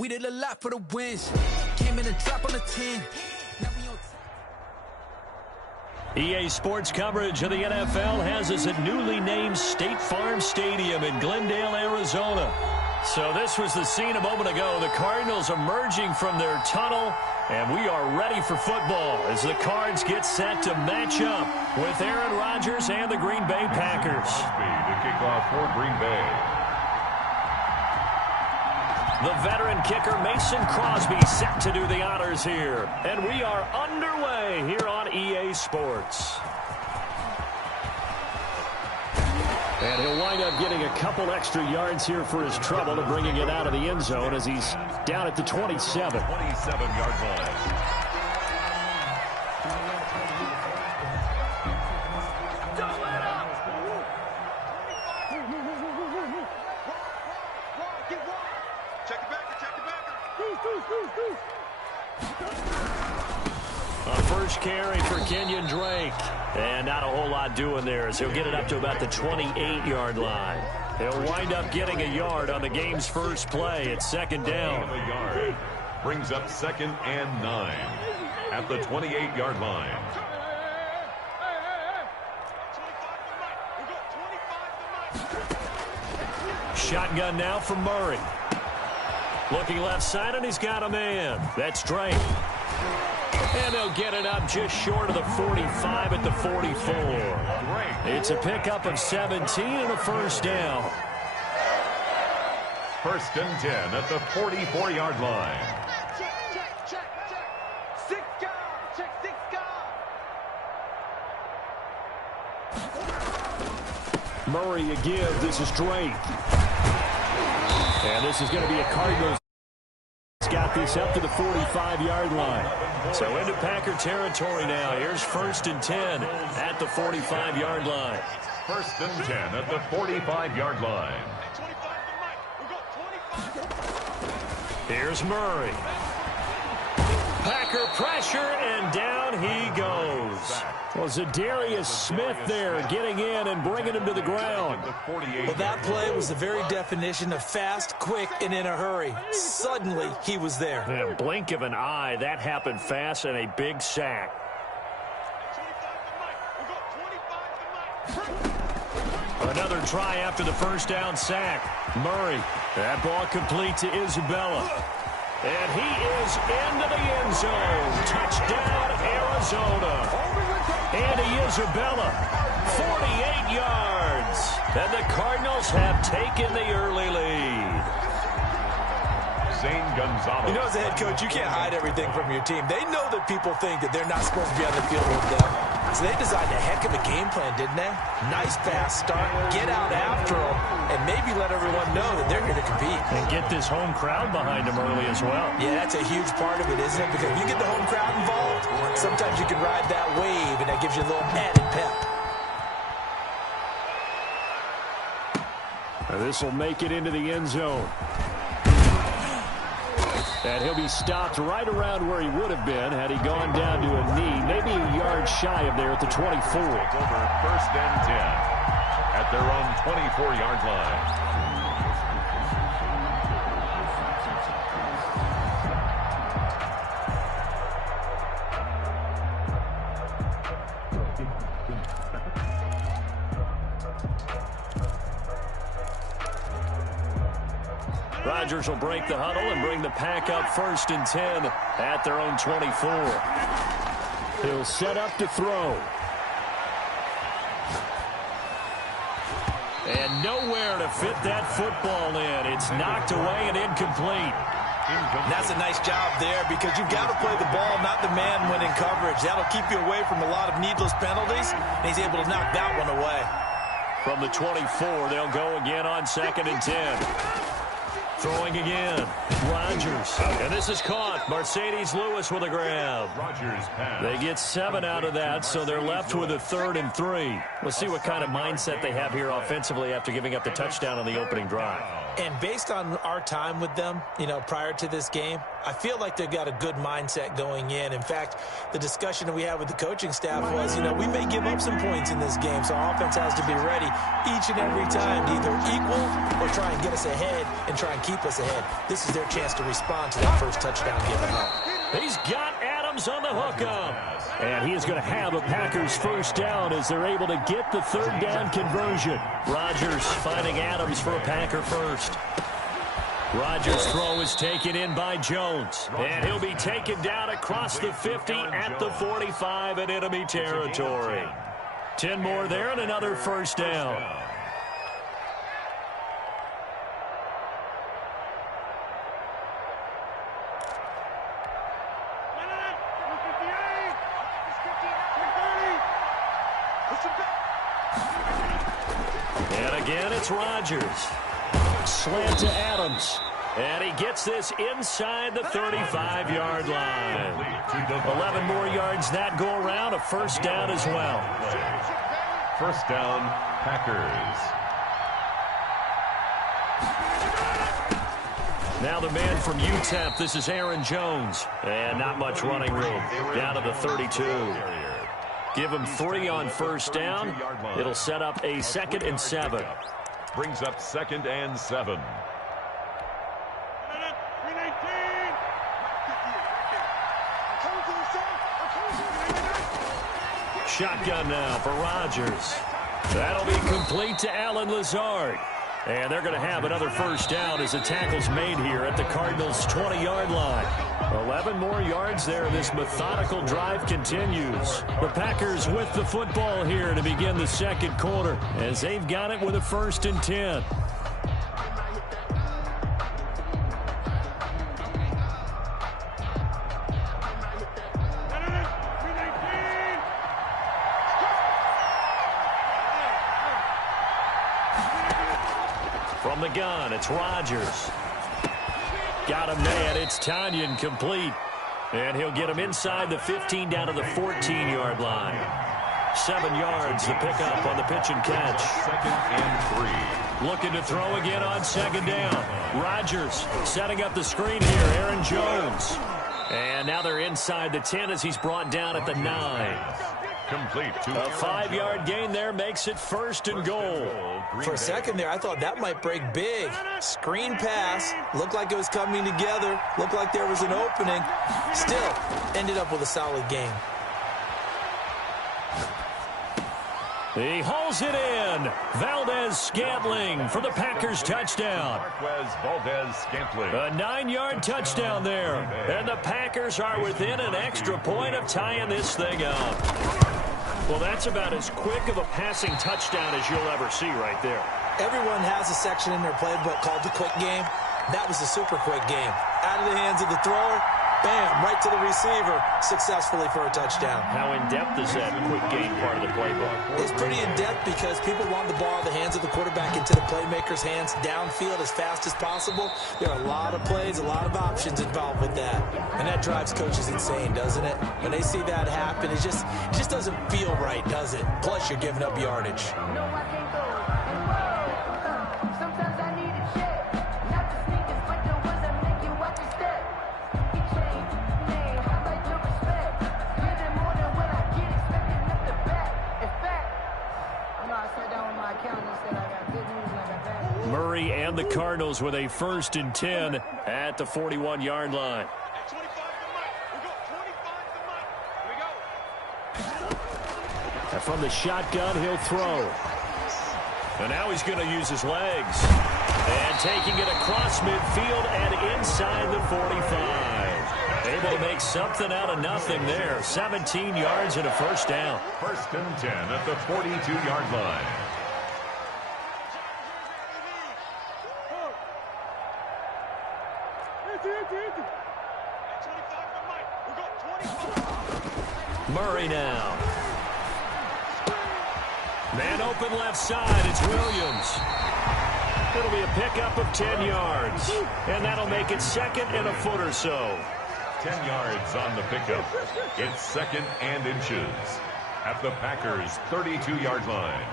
We did a lot for the wins. Came in a drop on the 10. Now we on EA Sports coverage of the NFL has us at newly named State Farm Stadium in Glendale, Arizona. So this was the scene a moment ago. The Cardinals emerging from their tunnel, and we are ready for football as the Cards get set to match up with Aaron Rodgers and the Green Bay Packers. To kick off for Green Bay. The veteran kicker Mason Crosby set to do the honors here. And we are underway here on EA Sports. And he'll wind up getting a couple extra yards here for his trouble and bringing it out of the end zone as he's down at the 27. 27-yard line. A first carry for Kenyon Drake. And not a whole lot doing there as he'll get it up to about the 28-yard line. He'll wind up getting a yard on the game's first play. It's second down. A yard. Brings up 2nd and 9 at the 28-yard line. Shotgun now for Murray. Looking left side, and he's got a man. That's Drake. And they'll get it up just short of the 45 at the 44. It's a pickup of 17 and a first down. 1st and 10 at the 44-yard line. Murray a give. This is Drake. And this is going to be a Cardinals. Got this up to the 45-yard line. So into Packer territory now. Here's 1st and 10 at the 45-yard line. 1st and 10 at the 45-yard line. Here's Murray. Packer pressure, and down he goes. Well, Zadarius Smith there getting in and bringing him to the ground. Well, that play was the very definition of fast, quick, and in a hurry. Suddenly, he was there. In a blink of an eye, that happened fast, and a big sack. Another try after the first down sack. Murray, that ball complete to Isabella. And he is into the end zone. Touchdown, Arizona. Andy Isabella, 48 yards. And the Cardinals have taken the early lead. Zane Gonzalez. You know, as a head coach, you can't hide everything from your team. They know that people think that they're not supposed to be on the field with them. So they designed a heck of a game plan, didn't they? Nice fast start, get out after them, and maybe let everyone know that they're here to compete. And get this home crowd behind them early as well. Yeah, that's a huge part of it, isn't it? Because if you get the home crowd involved, sometimes you can ride that wave, and that gives you a little added pep. This will make it into the end zone. And he'll be stopped right around where he would have been had he gone down to a knee, maybe a yard shy of there at the 24. Over 1st and 10 at their own 24-yard line. Rodgers will break the huddle and bring the pack up 1st and 10 at their own 24. He'll set up to throw. And nowhere to fit that football in. It's knocked away and incomplete. That's a nice job there because you've got to play the ball, not the man when in coverage. That'll keep you away from a lot of needless penalties, and he's able to knock that one away. From the 24, they'll go again on 2nd and 10. Throwing again. Rodgers. And this is caught. Mercedes Lewis with a grab. Rodgers pass. They get 7 out of that, so they're left with a 3rd and 3. We'll see what kind of mindset they have here offensively after giving up the touchdown on the opening drive. And based on our time with them, prior to this game, I feel like they've got a good mindset going in. In fact, the discussion that we had with the coaching staff was, we may give up some points in this game, so our offense has to be ready each and every time to either equal or try and get us ahead and try and keep us ahead. This is their chance to respond to that first touchdown given up. He's got Adams on the hookup. And he is going to have a Packers first down as they're able to get the third down conversion. Rodgers finding Adams for a Packer first. Rodgers' throw is taken in by Jones. And he'll be taken down across the 50 at the 45 in enemy territory. 10 more there and another first down. And again, it's Rodgers. Slant to Adams. And he gets this inside the 35-yard line. 11 more yards that go around. A first down as well. First down, Packers. Now the man from UTEP, this is Aaron Jones. And not much running room. Down to the 32. Give him 3 on first down. It'll set up a 2nd and 7. Brings up 2nd and 7. Shotgun now for Rodgers. That'll be complete to Allen Lazard. And they're going to have another first down as the tackle's made here at the Cardinals' 20-yard line. 11 more yards there. This methodical drive continues. The Packers with the football here to begin the second quarter as they've got it with a 1st and 10. From the gun, it's Rodgers. Got him, man. It's Tanyan complete. And he'll get him inside the 15 down to the 14-yard line. 7 yards to pick up on the pitch and catch. 2nd and 3. Looking to throw again on 2nd down. Rodgers setting up the screen here. Aaron Jones. And now they're inside the 10 as he's brought down at the 9. Complete to a 5-yard gain there makes it 1st and goal. For a second there, I thought that might break big. Screen pass. Looked like it was coming together. Looked like there was an opening. Still, ended up with a solid game. He hauls it in. Valdez-Scantling for the Packers touchdown. A 9-yard touchdown there. And the Packers are within an extra point of tying this thing up. Well, that's about as quick of a passing touchdown as you'll ever see right there. Everyone has a section in their playbook called the quick game. That was a super quick game. Out of the hands of the thrower, bam, right to the receiver, successfully for a touchdown. How in-depth is that quick game part of the playbook? It's pretty in-depth because people want the ball in the hands of the quarterback into the playmaker's hands downfield as fast as possible. There are a lot of plays, a lot of options involved with that. And that drives coaches insane, doesn't it? When they see that happen, it just doesn't feel right, does it? Plus, you're giving up yardage. Murray and the Cardinals with a 1st and 10 at the 41-yard line. And from the shotgun, he'll throw. And now he's going to use his legs. And taking it across midfield and inside the 45. Able to make something out of nothing there. 17 yards and a first down. 1st and 10 at the 42-yard line. Murray now. Man open left side. It's Williams. It'll be a pickup of 10 yards. And that'll make it 2nd and a foot or so. 10 yards on the pickup. It's 2nd and inches at the Packers' 32-yard line.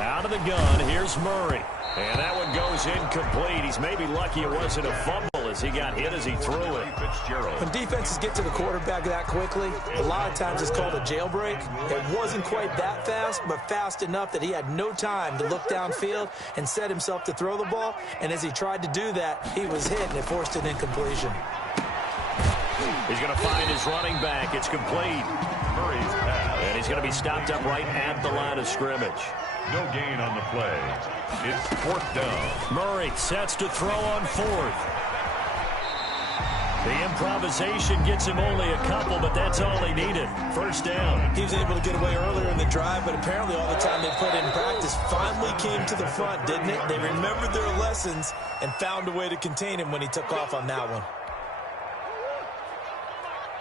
Out of the gun, here's Murray. And that one goes incomplete. He's maybe lucky it wasn't a fumble as he got hit as he threw it. When defenses get to the quarterback that quickly, a lot of times it's called a jailbreak. It wasn't quite that fast, but fast enough that he had no time to look downfield and set himself to throw the ball. And as he tried to do that, he was hit and it forced an incompletion. He's going to find his running back. It's complete. Murray's pass. And he's going to be stopped up right at the line of scrimmage. No gain on the play. It's 4th down. Murray sets to throw on 4th. The improvisation gets him only a couple, but that's all he needed. 1st down. He was able to get away earlier in the drive, but apparently all the time they put in practice finally came to the front, didn't it? They remembered their lessons and found a way to contain him when he took off on that one.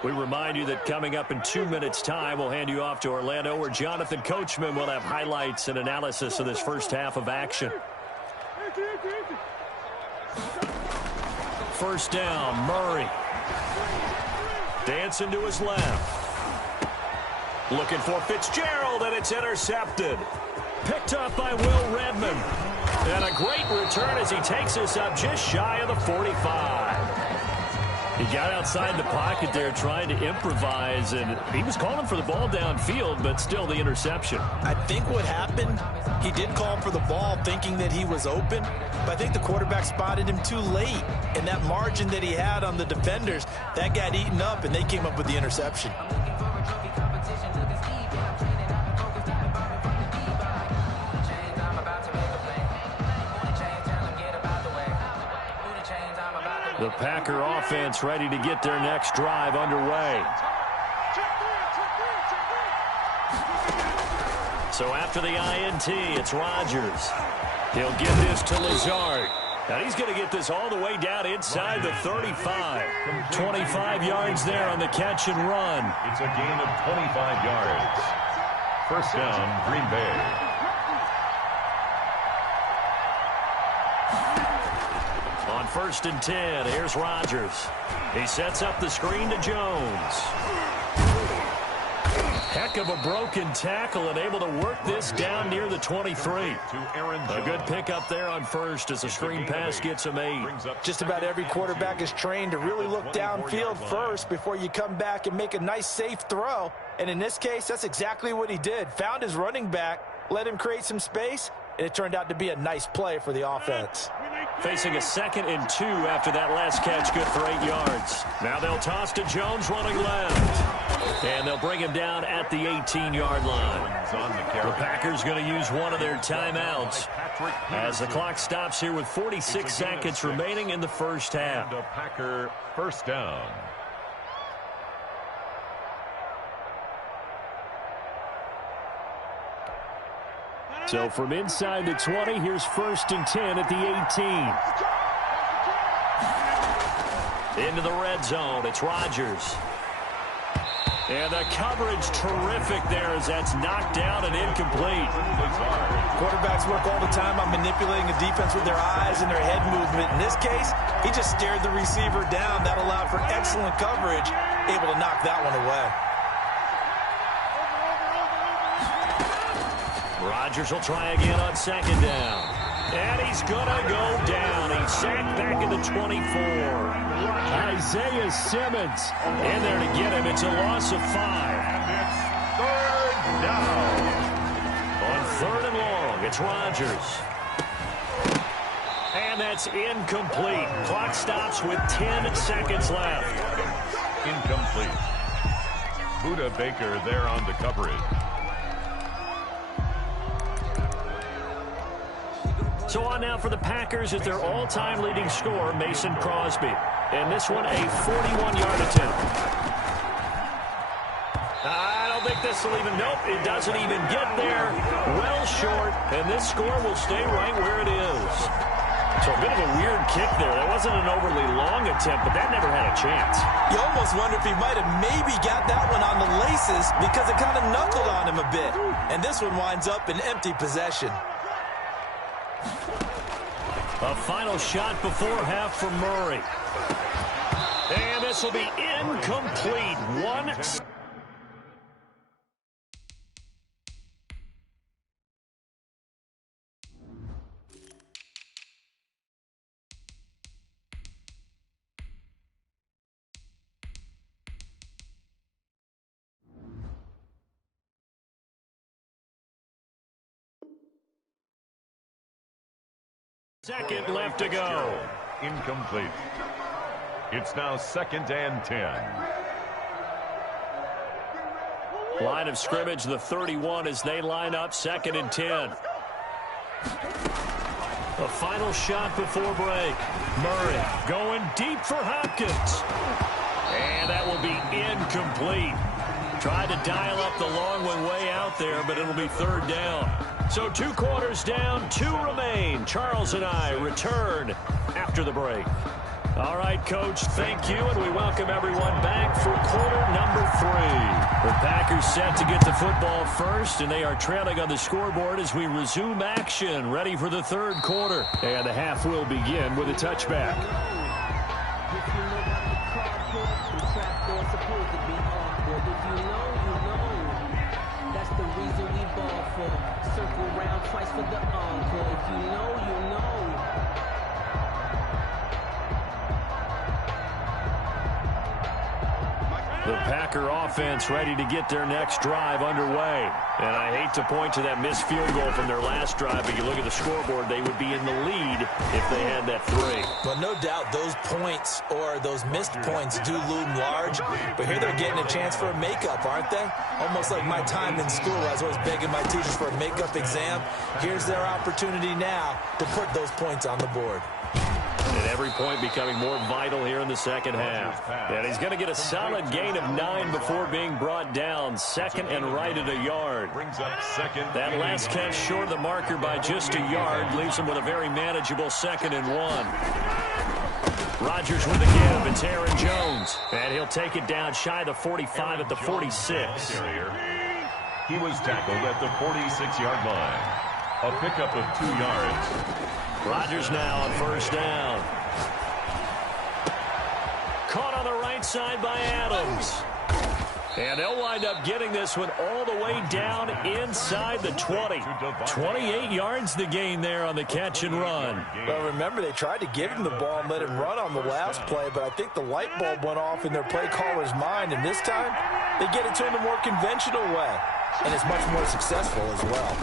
We remind you that coming up in 2 minutes' time, we'll hand you off to Orlando, where Jonathan Coachman will have highlights and analysis of this first half of action. 1st down, Murray. Dancing to his left. Looking for Fitzgerald, and it's intercepted. Picked up by Will Redmond. And a great return as he takes us up just shy of the 45. He got outside the pocket there trying to improvise, and he was calling for the ball downfield, but still the interception. I think what happened, he did call for the ball thinking that he was open, but I think the quarterback spotted him too late, and that margin that he had on the defenders, that got eaten up, and they came up with the interception. The Packer offense ready to get their next drive underway. So after the INT, it's Rodgers. He'll give this to Lazard. Now he's going to get this all the way down inside the 35. 25 yards there on the catch and run. It's a gain of 25 yards. 1st down, Green Bay. On 1st and 10, here's Rodgers. He sets up the screen to Jones. Heck of a broken tackle and able to work this down near the 23. A good pickup there on 1st as the screen pass gets him 8. Just about every quarterback is trained to really look downfield first before you come back and make a nice safe throw. And in this case, that's exactly what he did. Found his running back, let him create some space, and it turned out to be a nice play for the offense. Facing a 2nd and 2 after that last catch, good for 8 yards. Now they'll toss to Jones running left. And they'll bring him down at the 18-yard line. The Packers going to use one of their timeouts as the clock stops here with 46 seconds remaining in the first half. The Packer 1st down. So from inside the 20, here's 1st and 10 at the 18. Into the red zone, it's Rodgers. And the coverage terrific there as that's knocked down and incomplete. Quarterbacks work all the time on manipulating a defense with their eyes and their head movement. In this case, he just stared the receiver down. That allowed for excellent coverage, able to knock that one away. Rodgers will try again on 2nd down. And he's going to go down. He's sacked back in the 24. Isaiah Simmons in there to get him. It's a loss of 5. And it's 3rd down. On 3rd and long, it's Rodgers. And that's incomplete. Clock stops with 10 seconds left. Incomplete. Buda Baker there on the coverage. So on now for the Packers is their all-time leading scorer, Mason Crosby. And this one, a 41-yard attempt. I don't think this will even, nope, it doesn't even get there. Well short, and this score will stay right where it is. So a bit of a weird kick there. That wasn't an overly long attempt, but that never had a chance. You almost wonder if he might have maybe got that one on the laces because it kind of knuckled on him a bit. And this one winds up in empty possession. A final shot before half from Murray. And this will be incomplete. Second left to go. Incomplete. It's now 2nd and 10. Line of scrimmage, the 31 as they line up 2nd and 10. A final shot before break. Murray going deep for Hopkins. And that will be incomplete. Tried to dial up the long one way out there, but it'll be 3rd down. So 2 quarters down, 2 remain. Charles and I return after the break. All right, Coach, thank you, and we welcome everyone back for quarter number 3. The Packers set to get the football first, and they are trailing on the scoreboard as we resume action, ready for the 3rd quarter. And the half will begin with a touchback. Circle round twice for the encore. If you know, you know. The Packer offense ready to get their next drive underway. And I hate to point to that missed field goal from their last drive, but you look at the scoreboard, they would be in the lead if they had that 3. Well, no doubt those points or those missed points do loom large, but here they're getting a chance for a makeup, aren't they? Almost like my time in school. I was always begging my teachers for a makeup exam. Here's their opportunity now to put those points on the board. And every point becoming more vital here in the second half. And he's going to get a solid gain of 9 before being brought down. 2nd and right at a yard. Brings up 2nd. That last catch short of the marker by just a yard leaves him with a very manageable 2nd and 1. Rodgers with the give. It's Aaron Jones. And he'll take it down shy of the 45 at the 46. He was tackled at the 46-yard line. A pickup of 2 yards. Rodgers now on 1st down. Caught on the right side by Adams. And they'll wind up getting this one all the way down inside the 20. 28 yards the gain there on the catch and run. Well, remember, they tried to give him the ball and let him run on the last play, but I think the light bulb went off in their play caller's mind, and this time they get it to him the more conventional way, and it's much more successful as well.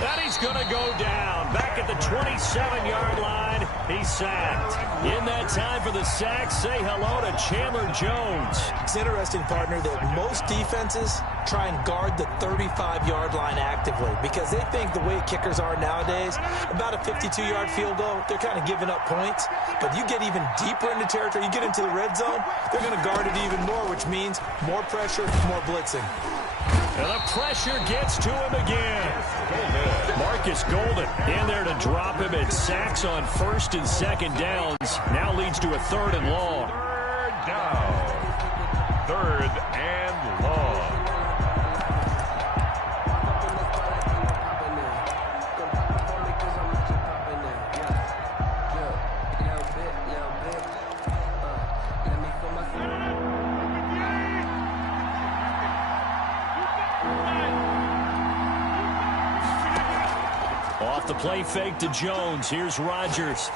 And he's going to go down. Back at the 27-yard line, he's sacked. In that time for the sack, say hello to Chandler Jones. It's interesting, partner, that most defenses try and guard the 35-yard line actively because they think the way kickers are nowadays, about a 52-yard field goal, they're kind of giving up points. But you get even deeper into territory, you get into the red zone, they're going to guard it even more, which means more pressure, more blitzing. And the pressure gets to him again. Marcus Golden in there to drop him at sacks on 1st and 2nd downs. Now leads to a 3rd and long. 3rd down. 3rd and long. Off the play fake to Jones. Here's Rodgers.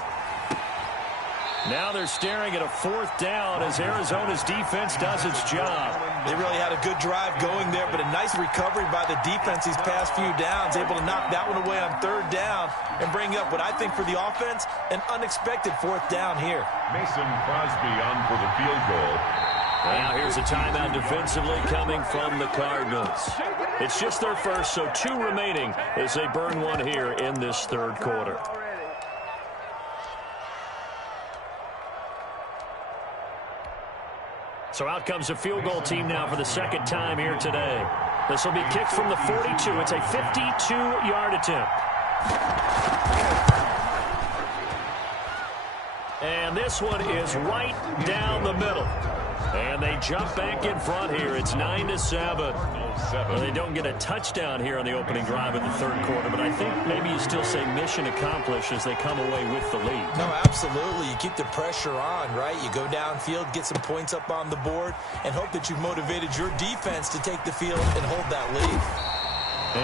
Now they're staring at a 4th down as Arizona's defense does its job. They really had a good drive going there, but a nice recovery by the defense these past few downs, able to knock that one away on 3rd down and bring up what I think for the offense, an unexpected 4th down here. Mason Crosby on for the field goal. Now here's a timeout defensively coming from the Cardinals. It's just their first, so 2 remaining as they burn one here in this 3rd quarter. So out comes the field goal team now for the 2nd time here today. This will be kicked from the 42. It's a 52-yard attempt. And this one is right down the middle. And they jump back in front here. It's 9-7. Well, they don't get a touchdown here on the opening drive of the third quarter, but I think maybe you still say mission accomplished as they come away with the lead. No, absolutely. You keep the pressure on, right? You go downfield, get some points up on the board, and hope that you've motivated your defense to take the field and hold that lead.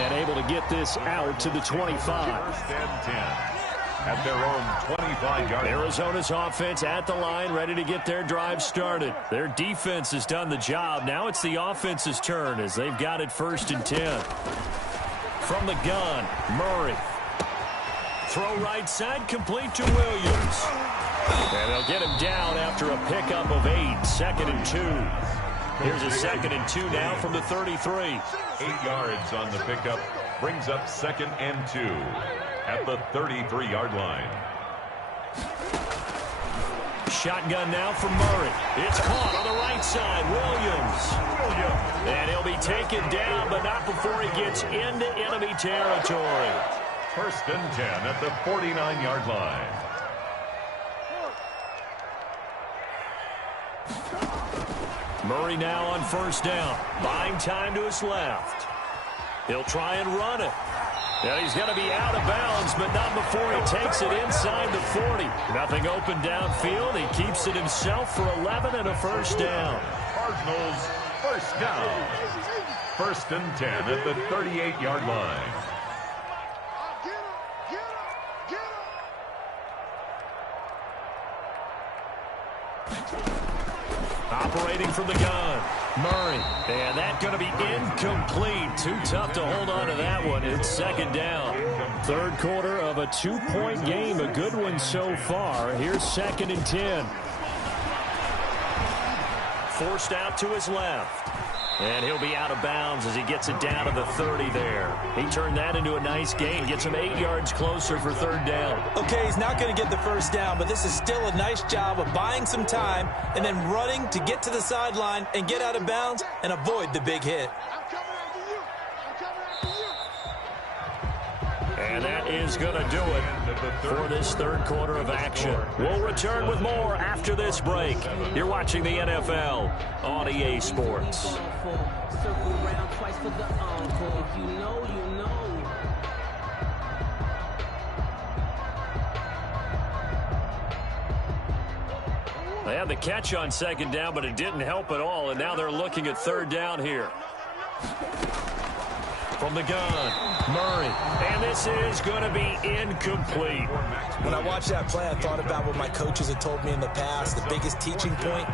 And able to get this out to the 25. First and 10. At their own 25-yard line. Arizona's offense at the line, ready to get their drive started. Their defense has done the job. Now it's the offense's turn as they've got it first and 10. From the gun, Murray. Throw right side, complete to Williams. And they'll get him down after a pickup of 8, 2nd and 2. Here's a 2nd and 2 now from the 33. 8 yards on the pickup. Brings up 2nd and 2. At the 33-yard line. Shotgun now from Murray. It's caught on the right side. Williams. And he'll be taken down, but not before he gets into enemy territory. First and 10 at the 49-yard line. Murray now on first down. Buying time to his left. He'll try and run it. Yeah, he's going to be out of bounds, but not before he takes it inside the 40. Nothing open downfield. He keeps it himself for 11 and a first down. Cardinals first down. First and 10 at the 38-yard line. Operating from the gun, Murray. And that's going to be incomplete. Too tough to hold on to that one. It's second down. Third quarter of a 2-point game. A good one so far. Here's 2nd and 10. Forced out to his left. And he'll be out of bounds as he gets it down to the 30 there. He turned that into a nice gain. Gets him 8 yards closer for third down. Okay, he's not going to get the first down, but this is still a nice job of buying some time and then running to get to the sideline and get out of bounds and avoid the big hit. And that is going to do it for this third quarter of action. We'll return with more after this break. You're watching the NFL on EA Sports. Circle round twice for the encore. If you know, you know. They had the catch on second down, but it didn't help at all, and now they're looking at third down here. From the gun, Murray. And this is going to be incomplete. When I watched that play, I thought about what my coaches had told me in the past. The biggest teaching point,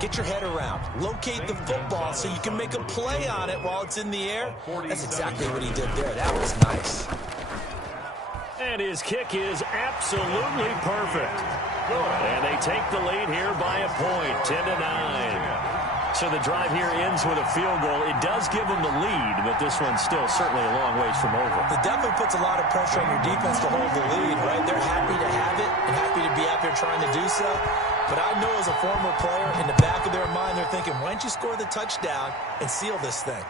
get your head around. Locate the football so you can make a play on it while it's in the air. That's exactly what he did there. That was nice. And his kick is absolutely perfect. And they take the lead here by a point, 10-9. So the drive here ends with a field goal. It does give them the lead, but this one's still certainly a long ways from over. It definitely puts a lot of pressure on your defense to hold the lead, right? They're happy to have it and happy to be out there trying to do so. But I know as a former player, in the back of their mind, they're thinking, why don't you score the touchdown and seal this thing?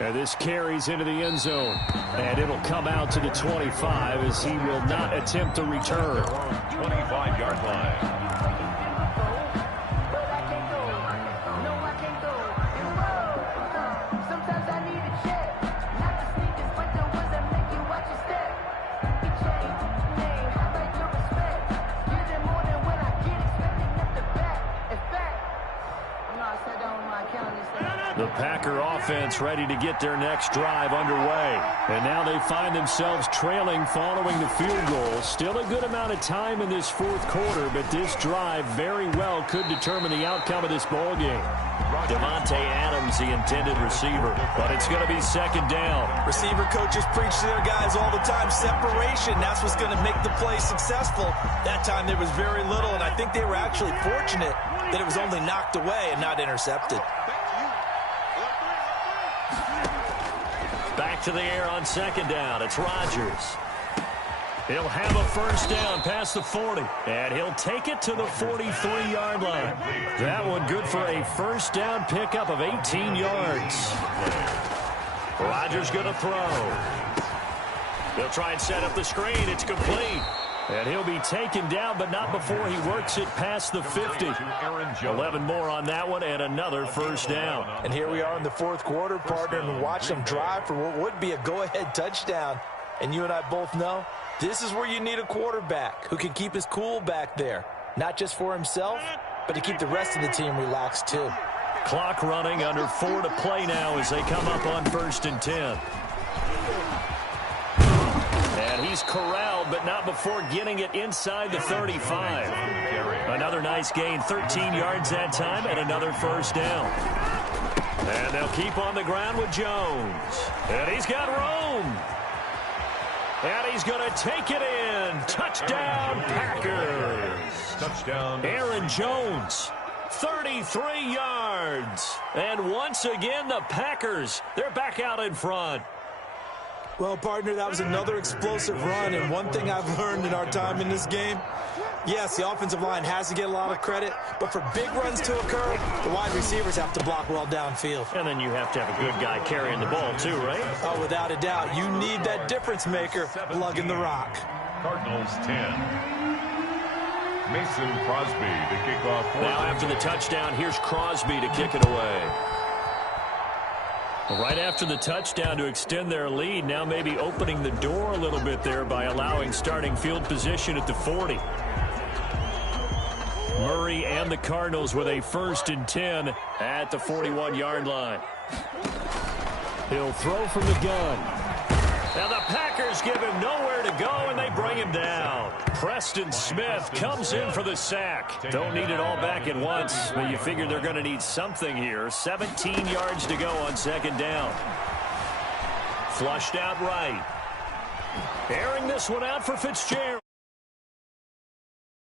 And this carries into the end zone. And it'll come out to the 25 as he will not attempt to return. 25-yard line. The Packer offense ready to get their next drive underway. And now they find themselves trailing following the field goal. Still a good amount of time in this fourth quarter, but this drive very well could determine the outcome of this ball game. Devontae Adams, the intended receiver, but it's going to be second down. Receiver coaches preach to their guys all the time, separation. That's what's going to make the play successful. That time there was very little, and I think they were actually fortunate that it was only knocked away and not intercepted. Back to the air on second down. It's Rodgers. He'll have a first down past the 40, and he'll take it to the 43-yard line. That one good for a first down pickup of 18 yards. Rodgers going to throw. They'll try and set up the screen. It's complete. And he'll be taken down, but not before he works it past the 50. 11 more on that one, and another first down. And here we are in the fourth quarter, partner, and watch them drive for what would be a go-ahead touchdown. And you and I both know this is where you need a quarterback who can keep his cool back there. Not just for himself, but to keep the rest of the team relaxed too. Clock running, under 4 to play now as they come up on 1st and 10. And he's corralled, but not before getting it inside the 35. Another nice gain, 13 yards that time, and another first down. And they'll keep on the ground with Jones. And he's got room. And he's going to take it in. Touchdown, Packers. Touchdown. Aaron Jones, 33 yards. And once again, the Packers, they're back out in front. Well, partner, that was another explosive run, and one thing I've learned in our time in this game, yes, the offensive line has to get a lot of credit, but for big runs to occur, the wide receivers have to block well downfield. And then you have to have a good guy carrying the ball too, right? Oh, without a doubt. You need that difference maker lugging the rock. Cardinals 10. Mason Crosby to kick off. Now after the touchdown, here's Crosby to kick it away. Right after the touchdown to extend their lead, now maybe opening the door a little bit there by allowing starting field position at the 40. Murray and the Cardinals with a 1st and 10 at the 41-yard line. He'll throw from the gun. Now the Packers give him nowhere to go, and they bring him down. Preston Smith comes in for the sack. Don't need it all back at once, but you figure they're going to need something here. 17 yards to go on 2nd down. Flushed out right. Airing this one out for Fitzgerald.